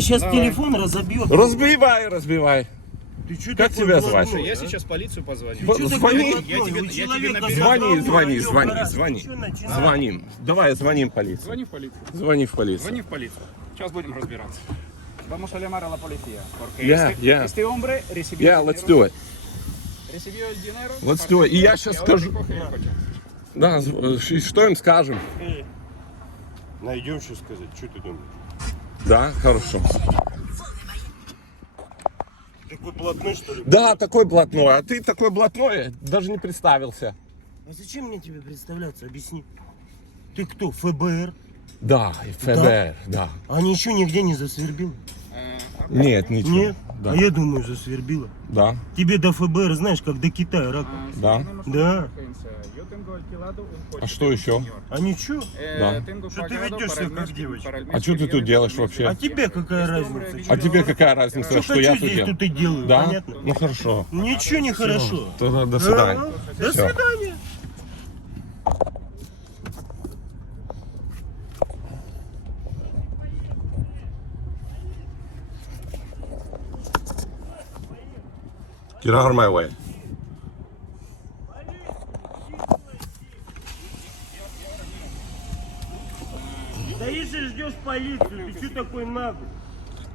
тебе сейчас телефон разобьет. Разбивай, разбивай. Ты что Как такой тебя блатной, звать? а? Я сейчас полицию позвоню. Звони. Я тебе наберу. Звони. Звоним. Давай, звоним в полицию. Звони в полицию. Звони в полицию. Звони в полицию. Сейчас будем разбираться. Vamos a llamar a la policía. Porque este hombre recibió Yeah, let's do it. recibió el dinero. Let's do it. И я сейчас скажу. Да, что им скажем? Найдем, что сказать. Что ты думаешь? Да, хорошо. Такой блатной, что ли? Да, такой блатной. А ты такой блатной, даже не представился. А зачем мне тебе представляться? Объясни. Ты кто, ФБР? Да, ФБР, да. А ничего нигде не засвербило? Нет, ничего. Нет? Да. А я думаю, засвербило. Да, Тебе до ФБР, знаешь, как до Китая рака. да. Да. А что еще? А ничего? Да. Что ты ведешь себя как девочка? А что ты тут делаешь вообще? А тебе какая разница? А тебе какая разница, что хочу я тут здесь, делаю? тут и делаю, Да? понятно? Ну хорошо. Ничего не хорошо. Тогда до свидания. До Всё. свидания. Get out of my way. Стоишь и ждешь полицию. Ты что такой наглый?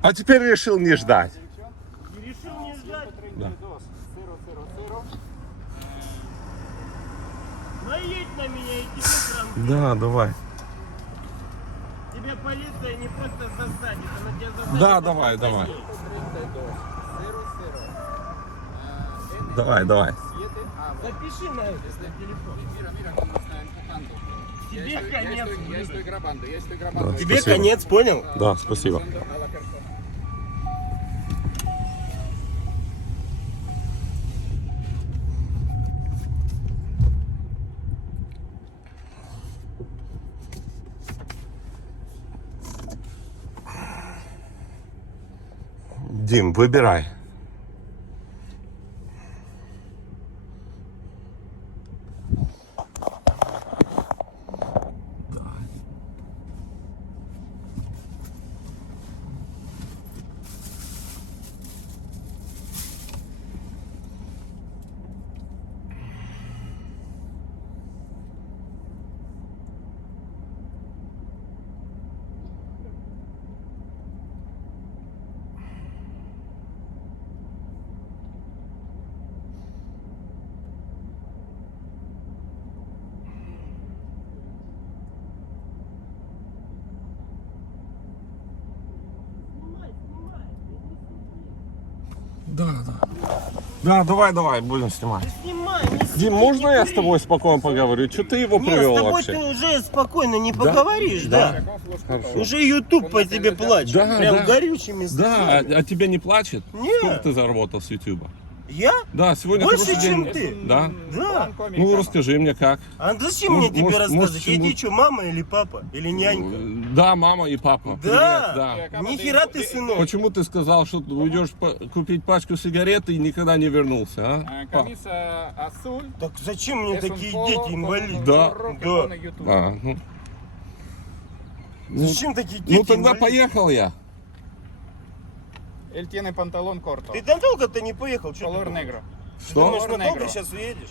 А теперь решил не ждать. Ты решил не ждать? Да. Наедь на меня и тебе сразу. Да, давай. Тебя полиция не просто засадит, она тебя засадит. Да, давай, давай. Давай, давай. Запиши на телефон. Тебе конец. Да, Тебе спасибо. конец, понял? Да, спасибо. Дим, выбирай. Да, да. Да, давай, давай, будем снимать. Снимай, не сиди, Дим, можно не я с кури. тобой спокойно поговорю? Что ты его Не, привел с тобой вообще? ты уже спокойно не поговоришь, да? Хорошо. Уже YouTube по тебе плачет. Да, Прям да. горючими Да, слезами. а тебя не плачет? Нет. Сколько ты заработал с YouTube? Я? Да, сегодня Больше, хороший чем день. ты. Да? Да. Ну, расскажи мне как. А зачем мне тебе может, рассказывать? чему- Иди, что, мама или папа? Или нянька? Да, мама и папа. Да? Привет, да. Нихера ты, сынок. Почему ты сказал, что ты уйдешь купить пачку сигарет и никогда не вернулся, а? Camisa azul. Так зачем мне Es un такие polo дети, con инвалиды? un Да. gorro que Да. pone YouTube. А, ну. Зачем такие дети, Ну тогда инвалиды? поехал я. Él tiene pantalón corto. Ты надолго-то не поехал, что Color ты думаешь? negro. Ты Что? думаешь, Color надолго negro. сейчас уедешь?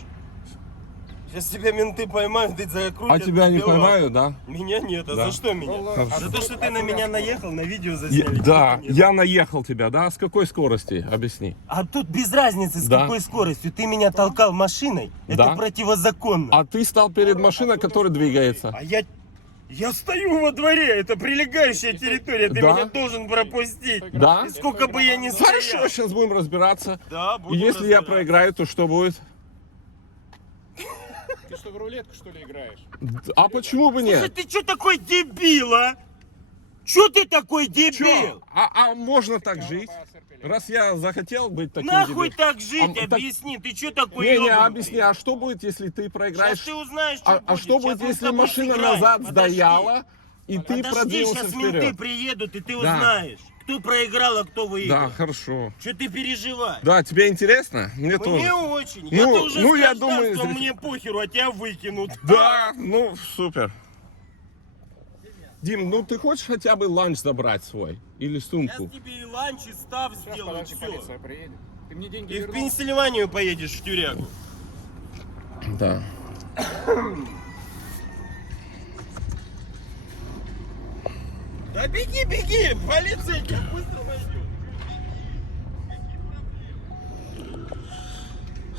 Сейчас тебя менты поймают, ты закрутят. А тебя не дела. поймают, да? Меня нет, а Да. за что меня? Хорошо. За то, что ты на меня наехал, на видео засняли. Да, Нет. я наехал тебя, да? С какой скорости? Объясни. А тут без разницы, с Да. какой скоростью. Ты меня толкал машиной, это Да. противозаконно. А ты стал перед машиной, которая двигается. А я стою во дворе, это прилегающая территория, ты Да. меня должен пропустить. Да? И сколько бы я ни стоял. Хорошо, сейчас будем разбираться. Да, И буду если я разбираться. проиграю, то что будет? Ты что, в рулетку, что ли, играешь? А почему бы Слушай, нет? ты что такой дебил, а? Чё ты такой дебил? Чё? А можно так жить? Раз я захотел быть таким Нахуй дебилом. так жить, А, так- объясни, ты что такой Не, ёбнутый? объясни, а что будет, если ты проиграешь? Сейчас ты узнаешь, что будет. А что будет, Сейчас мы с если тобой машина сыграем. назад Подожди. стояла, и ты Подожди, продвинулся сейчас менты вперед? приедут, и ты Да. узнаешь, кто проиграл, а кто Да, выиграл. хорошо. Что ты переживаешь? Да, тебе интересно? Мне Мне тоже. очень. Ну, Я-то уже ну, с я думаю, гражданством, зритель- мне похеру, а тебя выкинут. Да, ну супер. Дим, ну ты хочешь хотя бы ланч забрать свой? Или Сейчас сумку? тебе и ланч, и став Сейчас сделают, подальше все. полиция приедет. Ты мне деньги И в вернул? Пенсильванию поедешь, в тюрягу. Да. Да беги, беги! Полиция тебя быстро найдет.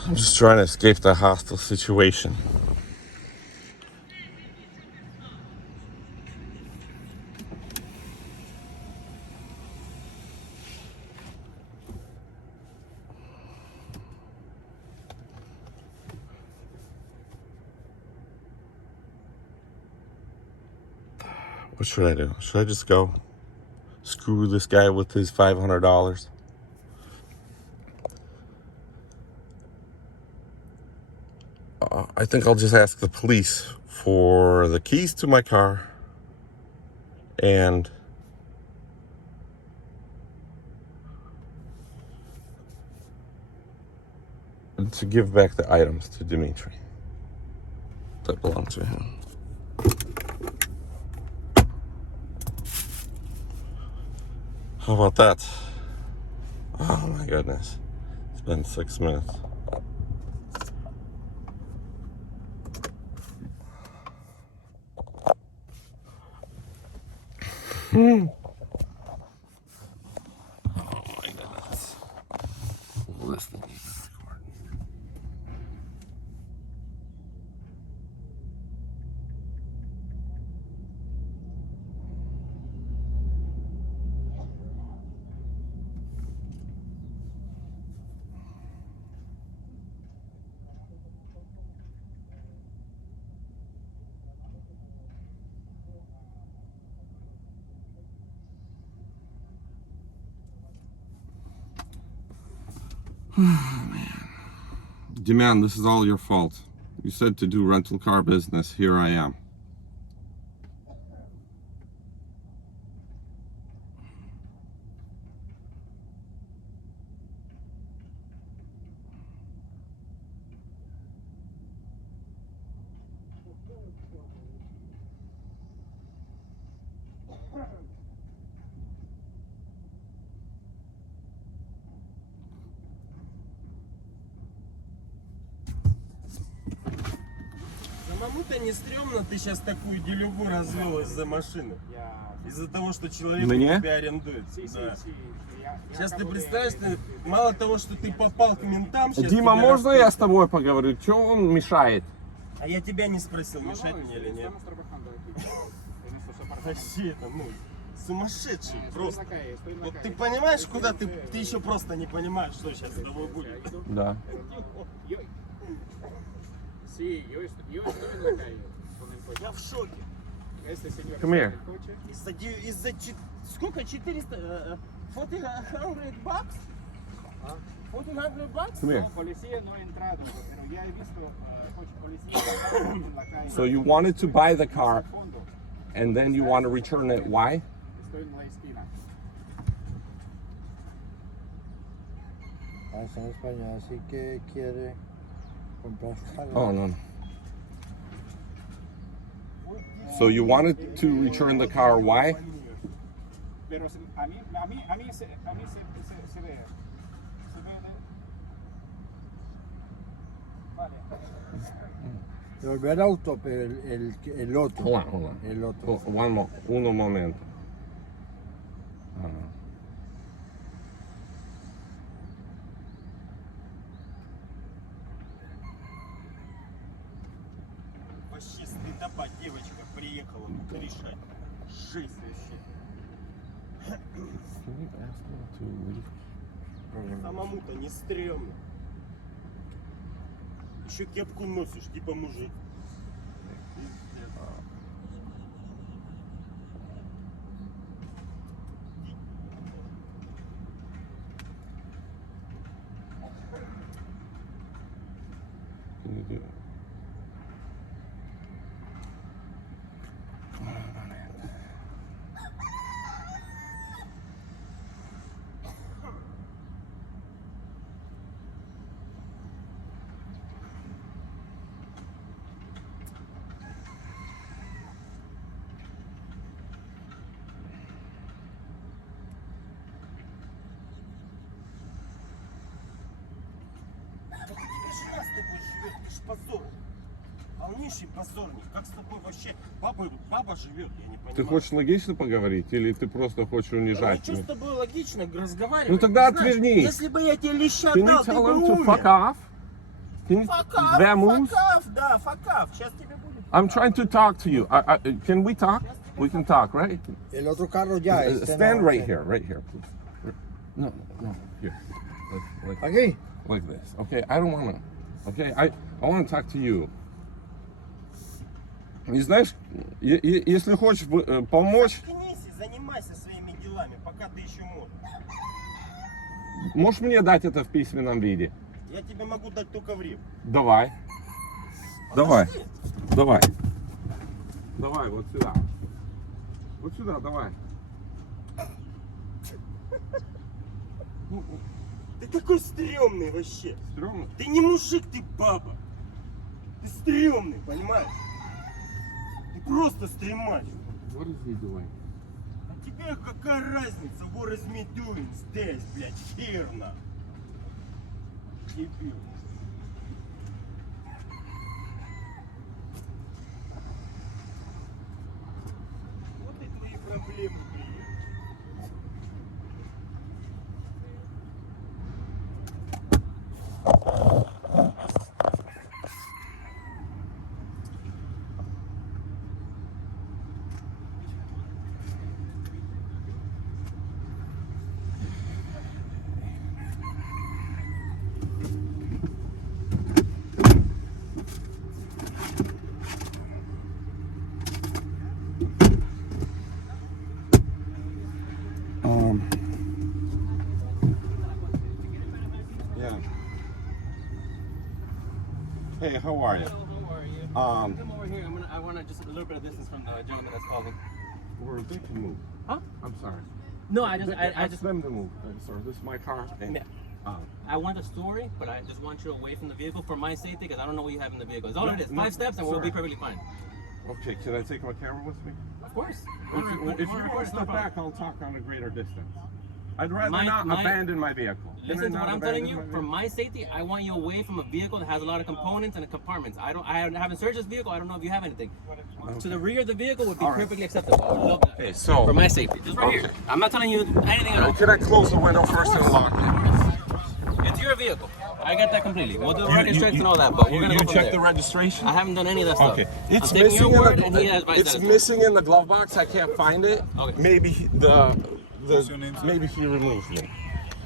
I'm just trying to escape the hostile situation. What should I do? Should I just go screw this guy with his $500? I think I'll just ask the police for the keys to my car and to give back the items to Dimitri that belong to him. How about that? Oh my goodness. It's been 6 minutes. Oh my goodness. This thing is recording. Demand, this is all your fault. You said to do rental car business. Here I am. Самому-то не стрёмно, ты сейчас такую делюгу развел из-за машины. Из-за того, что человек Мне? тебя арендует. Да. Сейчас ты представляешь, ты, мало того, что ты попал к ментам, сейчас Дима, тебя можно я раскрутят. с тобой поговорю? Чего он мешает? А я тебя не спросил, мешать мне или нет. Вообще это, ну, сумасшедший просто. Вот ты понимаешь, куда ты еще просто не понимаешь, что сейчас с тобой будет. Да. Sí, yo estoy en la calle con el coche. Я в шоке. Este señor Come here. está en el coche. Из-за сколько? 400? 1400 bucks? 1400 bucks? Come here. No, policía no ha entrado, pero ya he visto coche policía en la calle. So you wanted to buy the Hasta car el fondo. and then you want to return it. Why? Estoy en la esquina. Está en España, así que quiere comprar carro. Oh no. So you wanted to return the car. Why? Pero a mí se ve. Vale. Devolver auto, pero el otro. Hold on. El otro. Uno momento. Вообще стыдоба, девочка приехала тут решать. Жесть вообще. Can you ask him to leave? Самому-то не стрёмно. Еще кепку носишь, типа мужик. Can you do it? полнейший позорник. Как с тобой вообще баба живет, я не понимаю. Ты хочешь логично поговорить или ты просто хочешь унижать Ничего с меня? тобой логично разговаривать. Ну тогда Ты знаешь, отвернись. Если бы я тебе леща Can you дал, ты tell бы him to умер. fuck off? Can you... Fuck off, Vamos? fuck off, да, fuck off. Сейчас тебе будет. I'm trying to talk to you. Can we talk? We can talk, right? El otro carro ya. Stand no, right here, please. No, here. Aquí. Like this. Okay, I don't wanna. Okay, I want to talk to you. И знаешь, если хочешь помочь, Заткнись и занимайся своими делами, пока ты еще можешь. можешь мне дать это в письменном виде? Я тебе могу дать только в риф. Давай. Давай. Давай. Давай, вот сюда. Вот сюда, давай. Ты такой стрёмный вообще. Стрёмно? Ты не мужик, ты баба. Ты стрёмный, понимаешь? Ты просто стремач. What is he doing? А тебе какая разница? What is me doing здесь, блядь, херна? Дебил. Вот и твои проблемы, блядь. Yeah. Hey, how are you? How are you? Um, Come over here. I want to just a little bit of distance from the gentleman that's calling. Where they can move. Huh? I'm sorry. No, I just Ask them to move. Sorry, this is my car. And, Yeah. I want the story, but I just want you away from the vehicle for my safety because I don't know what you have in the vehicle. That's all it is. No, 5 steps and we'll sir. be perfectly fine. okay, can I take my camera with me? Of course. If you want to step back, I'll talk on a greater distance. I'd rather My- not my- abandon my vehicle. Can I Listen to not what I'm telling abandon you. my For vehicle? my safety, I want you away from a vehicle that has a lot of components and compartments. I haven't searched this vehicle. I don't know if you have anything. To the rear of the vehicle would be All right. perfectly acceptable. I would love that. Okay, so For my safety, just right Okay. here. I'm not telling you anything at all. can I close the window first and lock it? It's your vehicle. I get that completely. We'll do the record checks and all that, but we're gonna go from check there. the registration? I haven't done any of that stuff. Okay, I'm it's taking missing your in word, the and he has it's that. missing in the glove box. I can't find it. Okay. Maybe your name, sir? maybe he removed me.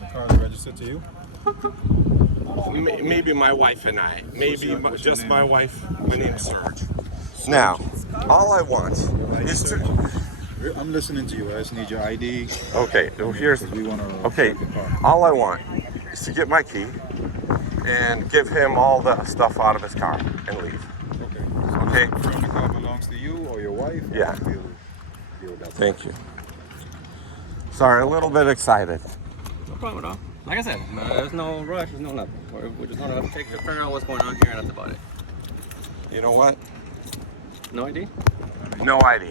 The car is registered to you? Maybe my wife and I. Maybe what's just your my name? wife. My name's Serge. Now, all I want is to. I'm listening to you. I just need your ID. Okay, here's. Because we want to Okay, check your car. all I want is to get my key and give him all the stuff out of his car and leave. Okay. Okay? Confirm the car belongs to you or your wife? Yeah. Deal with that. Thank you. Sorry, a little bit excited. No problem at all. Like I said, there's no rush, there's no nothing. We're just gonna figure out what's going on here, and that's about it. You know what? No ID? No ID.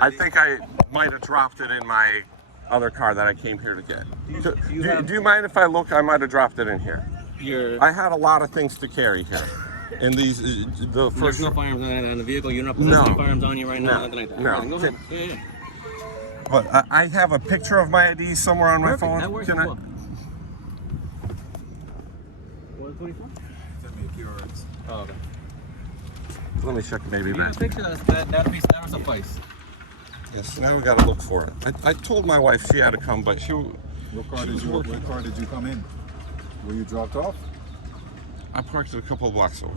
I think I might have dropped it in my other car that I came here to get. Do you mind if I look? I might have dropped it in here. I had a lot of things to carry here. And these, the There's first. no firearms in the vehicle. You're not possessing No. firearms on you right now. No. Nothing like that. No. Go ahead. Yeah. But I have a picture of my ID somewhere on my Perfect. phone. That works Can as I? well. 124? Tell me if yours. Oh, okay. Let me check maybe If you have that. a picture, that will suffice. Yes, now we gotta look for it. I told my wife she had to come, but she. What car She was did you? working. What car did you come in? Were you dropped off? I parked it a couple of blocks away.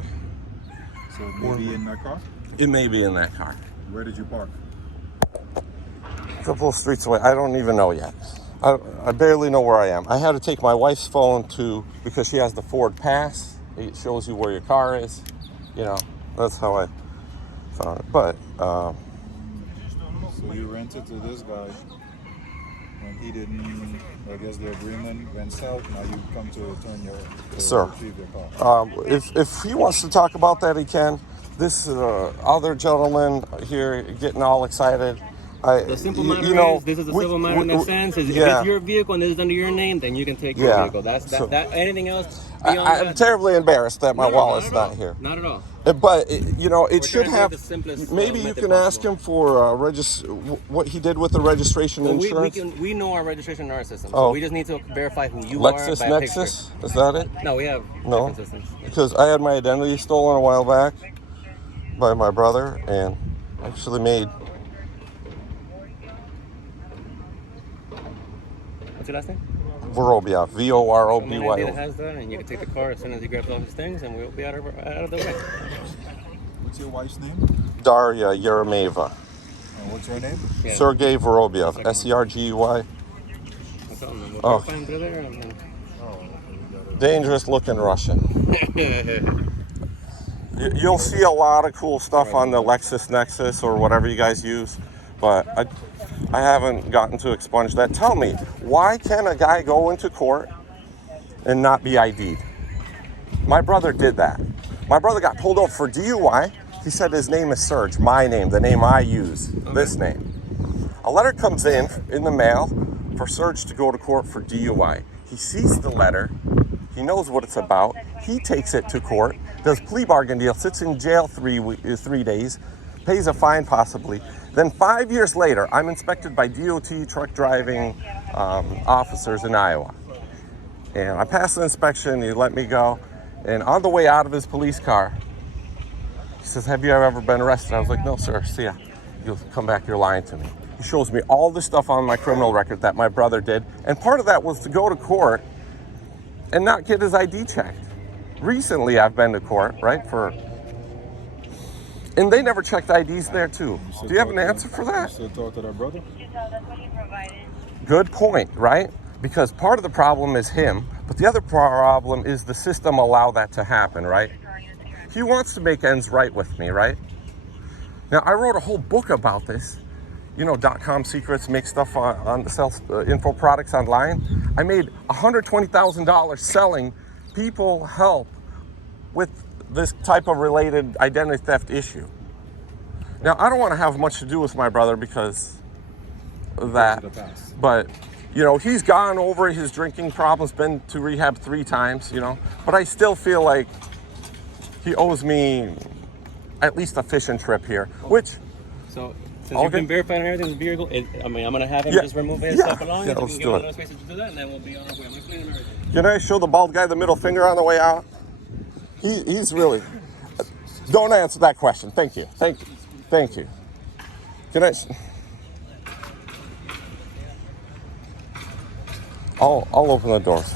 So maybe in that car. It may be in that car. Where did you park? A couple of streets away. I don't even know yet. I barely know where I am. I had to take my wife's phone because she has the Ford Pass. It shows you where your car is. You know, that's how I found it. But So you rented to this guy, and he didn't. I guess the agreement went south. Now you come to Sir. retrieve your car. if he wants to talk about that, he can. This other gentleman here getting all excited. The simple matter is, this is a civil matter in that sense. If yeah. it's your vehicle and this is under your name, then you can take your Yeah. vehicle. That's that. So- Anything else? I'm terribly embarrassed that my wallet's not at all. not here. Not at all. But you know, it should trying to do have. the simplest, Maybe you method can possible. ask him for what he did with the registration Well, insurance. we know our registration in our system, so Oh. we just need to verify who you Lexus are by a Nexus, picture. is that it? No, we have No, different systems. because I had my identity stolen a while back by my brother, and actually made. What's your last name? Vorobiev, Somebody Vorobyo. that has that, and you can take the car as soon as he grabs all his things, and we'll be out of the way. What's your wife's name? Daria Yeremeva. And what's her name? Yeah. Sergey Vorobiev, Sergey. That's all, man. We'll Oh. verify him through there, and then... Dangerous looking Russian. You'll see a lot of cool stuff on the Lexus Nexus or whatever you guys use, but I haven't gotten to expunge that. Tell me, why can a guy go into court and not be ID'd? My brother did that. My brother got pulled over for DUI. He said his name is Serge, my name, the name I use, this name. A letter comes in the mail for Serge to go to court for DUI. He sees the letter. He knows what it's about. He takes it to court, does plea bargain deal, sits in jail 3 days, pays a fine possibly. Then 5 years later, I'm inspected by DOT truck driving officers in Iowa. And I passed the inspection, he let me go. And on the way out of his police car, he says, "Have you ever been arrested?" I was like, "No, sir, see ya." He goes, "Come back, you're lying to me." He shows me all the stuff on my criminal record that my brother did. And part of that was to go to court and not get his ID checked. Recently, I've been to court, right, and they never checked IDs there too. Do you have an answer for that? You still talk to that brother? Good point, right? Because part of the problem is him, but the other problem is the system allow that to happen, right? He wants to make ends right with me, right? Now, I wrote a whole book about this. You know, .com secrets, make stuff on sell info products online. I made $120,000 selling people help with this type of related identity theft issue. Now, I don't want to have much to do with my brother because of that, but you know, he's gone over his drinking problems, been to rehab 3 times, you know, but I still feel like he owes me at least a fishing trip here, which... So, since you've been verifying everything with the vehicle, I mean, I'm going to have him just remove his stuff along. Yeah, so let's we can do get it. another space to do that, and then we'll be on our way. I'm going to clean him everything. Can I show the bald guy the middle finger on the way out? He's really... Don't answer that question. Thank you. Thank you. Thank you. Can I... I'll open the doors.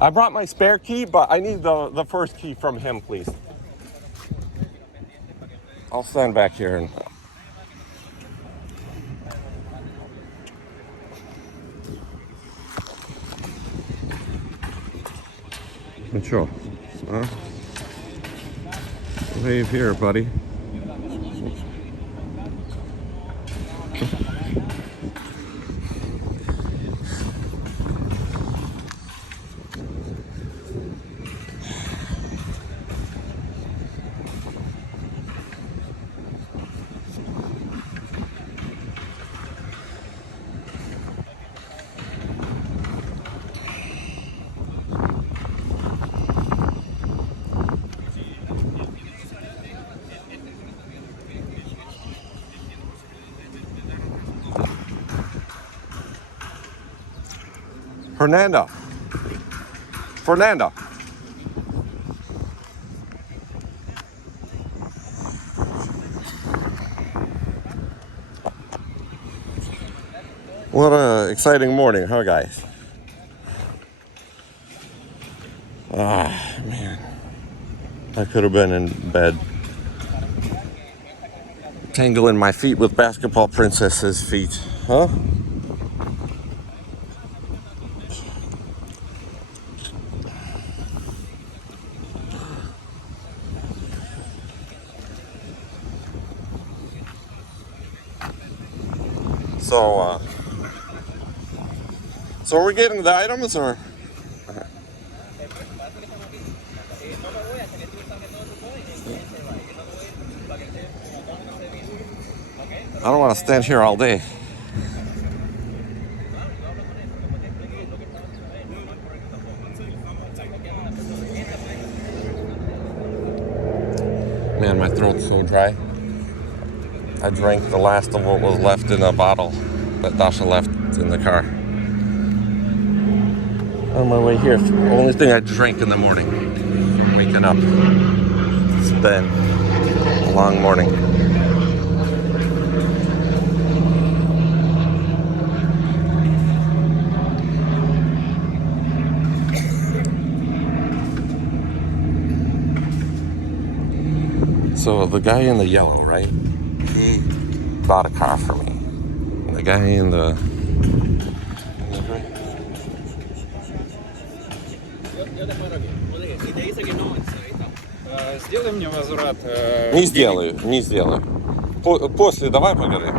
I brought my spare key, but I need the first key from him, please. I'll stand back here and... Mitchell, huh? Wave here, buddy. Fernando. What an exciting morning, huh, guys? Ah, man. I could have been in bed. Tangling my feet with basketball princess's feet, huh? So are we getting to the items or? I don't want to stand here all day. Man, my throat's so dry. I drank the last of what was left in a bottle that Dasha left in the car. On my way here, the only thing I drank in the morning. Waking up. It's been a long morning. So the guy in the yellow, right? He bought a car for me. And the guy in the gray. Сделай мне возврат. Не сделаю, не сделаю. После давай поговорим.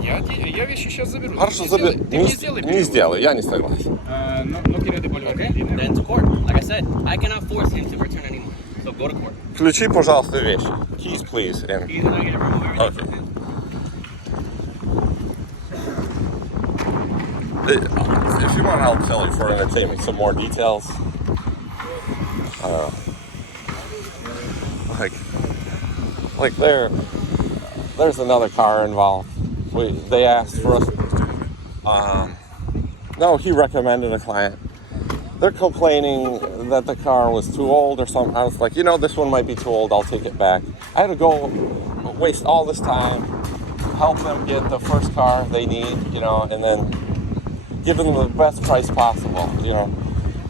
Я вещи сейчас заберу. Хорошо, Ты заберу. мне сделай Не сделаю, я не согласен. No quiere devolver. Then to court. Like I said, I cannot force him to return anymore. So go to court. Ключи, пожалуйста, вещи. Keys, please. And... He's gonna get to remove everything Okay. from him. If you want, I'll tell you for entertainment some more details. Like there's another car involved. They asked for us. No, he recommended a client. They're complaining that the car was too old or something. I was like, this one might be too old. I'll take it back. I had to go waste all this time, help them get the first car they need, and then give them the best price possible.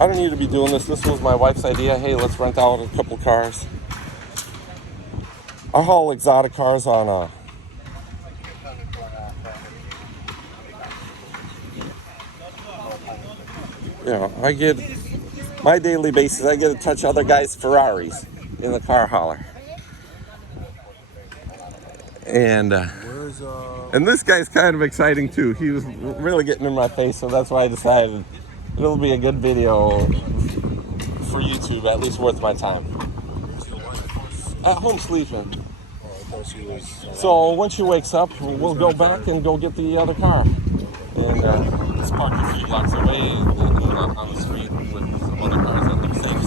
I don't need to be doing this. This was my wife's idea. Hey, let's rent out a couple cars. I haul exotic cars on I get my daily basis. I get to touch other guys' Ferraris in the car hauler, and this guy's kind of exciting too. He was really getting in my face, so that's why I decided it'll be a good video for YouTube, at least worth my time. At home sleeping. So when she wakes up, we'll go back and go get the other car. And it's parked a few blocks away on the street with some other cars that look safe.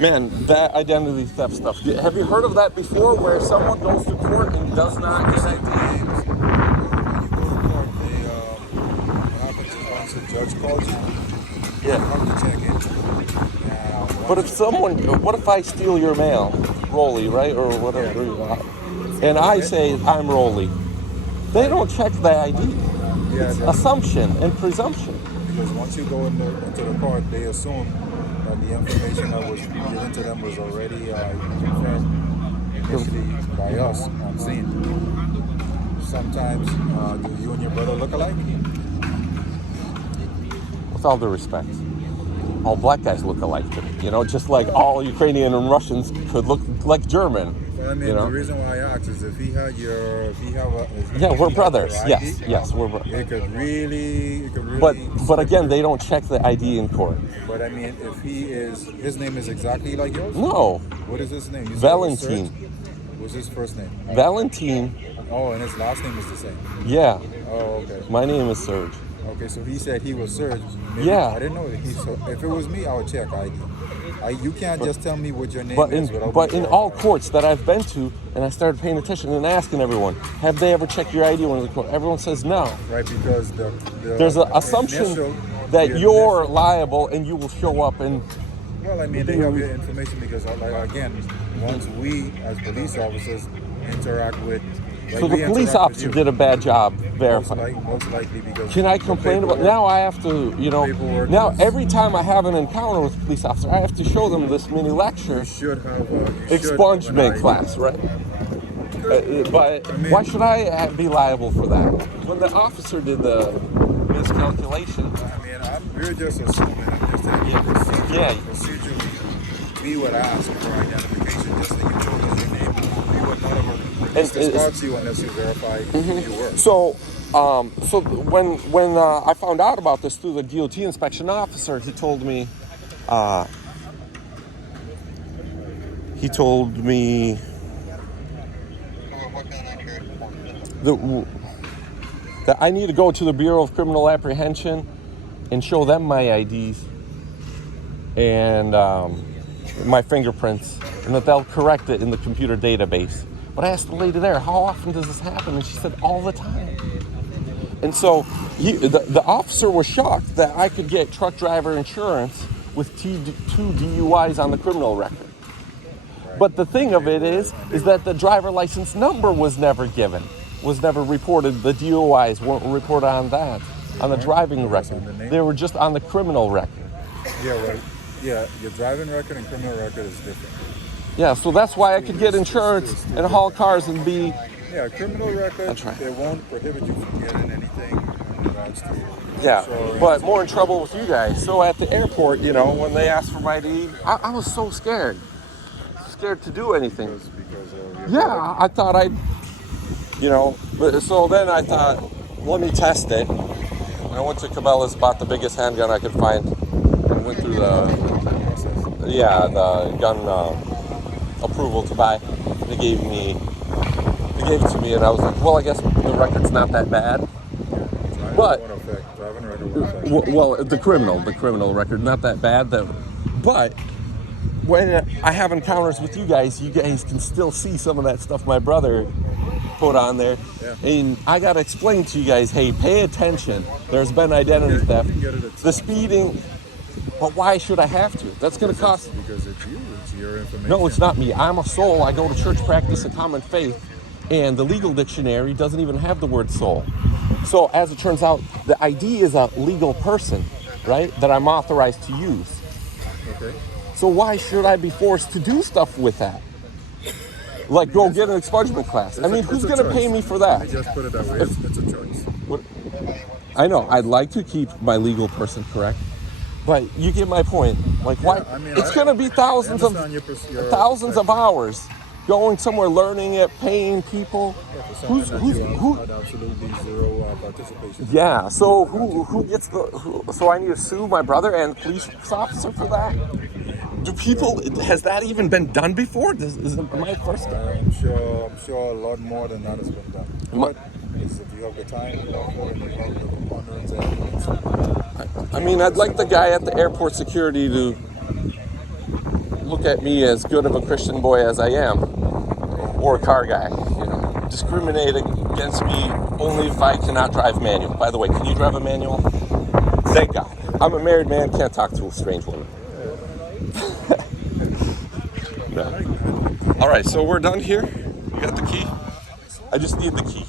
Man, that identity theft stuff. Have you heard of that before, where someone goes to court and does not get ID? What happens is once the judge calls you, Yeah. you have to check in. But what if I steal your mail, Rolly, right, or whatever you want, and I say I'm Rolly? They don't check the ID. Yeah, It's assumption and presumption. because once you go into the court, they assume that the information that was given to them was already confirmed initially by us on scene. Sometimes, do you and your brother look alike? With all due respect, all black guys look alike to me. Just like all Ukrainian and Russians could look like German. Well, I mean, the reason why I asked is if he had we're brothers. Yes, we're brothers. It could really. But again, they don't check the ID in court. But I mean, if his name is exactly like yours. No. What is his name? You said Valentin. What's his first name? Valentin. Oh, and his last name is the same. Yeah. Oh, okay. My name is Serge. Okay, so he said he was Serge. Maybe, Yeah. I didn't know that so if it was me, I would check ID. You can't just tell me what your name But is. in all courts that I've been to, and I started paying attention and asking everyone, have they ever checked your ID when in the court? Everyone says no. Right, because There's an assumption that you're liable and you will show up and. Well, I mean, they have your information because, again, once we as police officers interact with. So the police officer did a bad job verifying. Most likely because. Can I complain about? Now I have to, now every time I have an encounter with a police officer, I have to show them this mini lecture. You should have Expungement class, right? But why should I be liable for that? When the officer did the miscalculation. I mean, we're just assuming. I'm just telling you procedurally, we would ask for identification just that you told us your name. We would not have discussed you unless you verify who you were. So when I found out about this through the DOT inspection officer, he told me that I need to go to the Bureau of Criminal Apprehension and show them my IDs and my fingerprints, and that they'll correct it in the computer database. But I asked the lady there, how often does this happen? And she said, all the time. And so the officer was shocked that I could get truck driver insurance with 2 DUIs on the criminal record. But the thing of it is that the driver license number was never given, was never reported. The DUIs weren't reported on that, on the driving record. They were just on the criminal record. Yeah, well, yeah, your driving record and criminal record is different. Yeah, so that's why I could get insurance and haul cars and be... Yeah, criminal record, That's right. they won't prohibit you from getting anything in regards to Yeah, insurance. but more in trouble with you guys. So at the airport, you know, when they asked for my ID, I was so scared. Scared to do anything. Because of your Yeah, I thought I'd, you know, so then I thought, let me test it. And I went to Cabela's, bought the biggest handgun I could find, and went through the gun approval to buy. They gave it to me, and I was like, well, I guess the record's not that bad. But driving record won't affect. well, the criminal record, not that bad. But when I have encounters with you guys can still see some of that stuff my brother put on there. Yeah. And I got to explain to you guys, hey, pay attention. There's been identity theft. The speeding, but why should I have to? That's going to cost... Because it's you. It's your information. No, it's not me. I'm a soul. I go to church, practice a common faith. And the legal dictionary doesn't even have the word soul. So as it turns out, the ID is a legal person, right? That I'm authorized to use. Okay. So why should I be forced to do stuff with that? Like go get an expungement class. I mean, who's going to pay me for that? Let me just put it that way. It's a choice. What, I know. I'd like to keep my legal person correct. But you get my point. Like, why? I mean, it's going to be thousands of hours going somewhere, learning it, paying people. Had absolutely zero participation. Yeah. So who gets so I need to sue my brother and police officer for that? Do people? Has that even been done before? Is it my first time? I'm sure a lot more than that has been done. But if you have the time, and you have the preponderance evidence. I mean, I'd like the guy at the airport security to look at me as good of a Christian boy as I am, or a car guy. You know, discriminate against me only if I cannot drive manual. By the way, can you drive a manual? Thank God. I'm a married man, can't talk to a strange woman. No. All right, so we're done here. You got the key? I just need the key.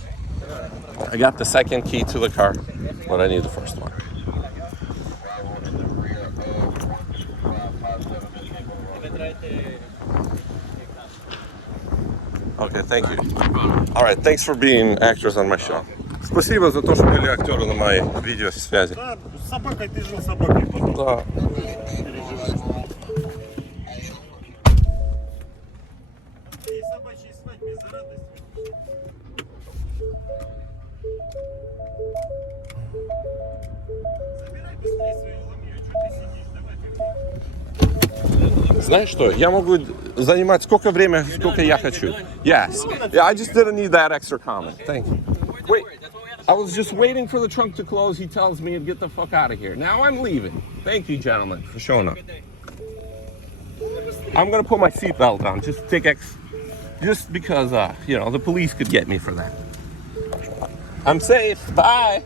I got the second key to the car, but I need the first one. Okay, thank you. All right, thanks for being actors on my show. Спасибо за то, что были актеры на моей видеосвязи. Да, с собакой ты жил, с собакой потом. Да. И собачьей свадьбе за радость. Забирай быстрее свою ламью, а что ты сидишь? Давай ты. Знаешь что? Я могу занимать сколько времени, сколько я хочу. Yes. Yeah, I just didn't need that extra comment. Thank you. Wait. I was just waiting for the trunk to close. He tells me to get the fuck out of here. Now I'm leaving. Thank you, gentlemen, for showing up. I'm gonna put my seatbelt on. Just because, you know, the police could get me for that. I'm safe. Bye.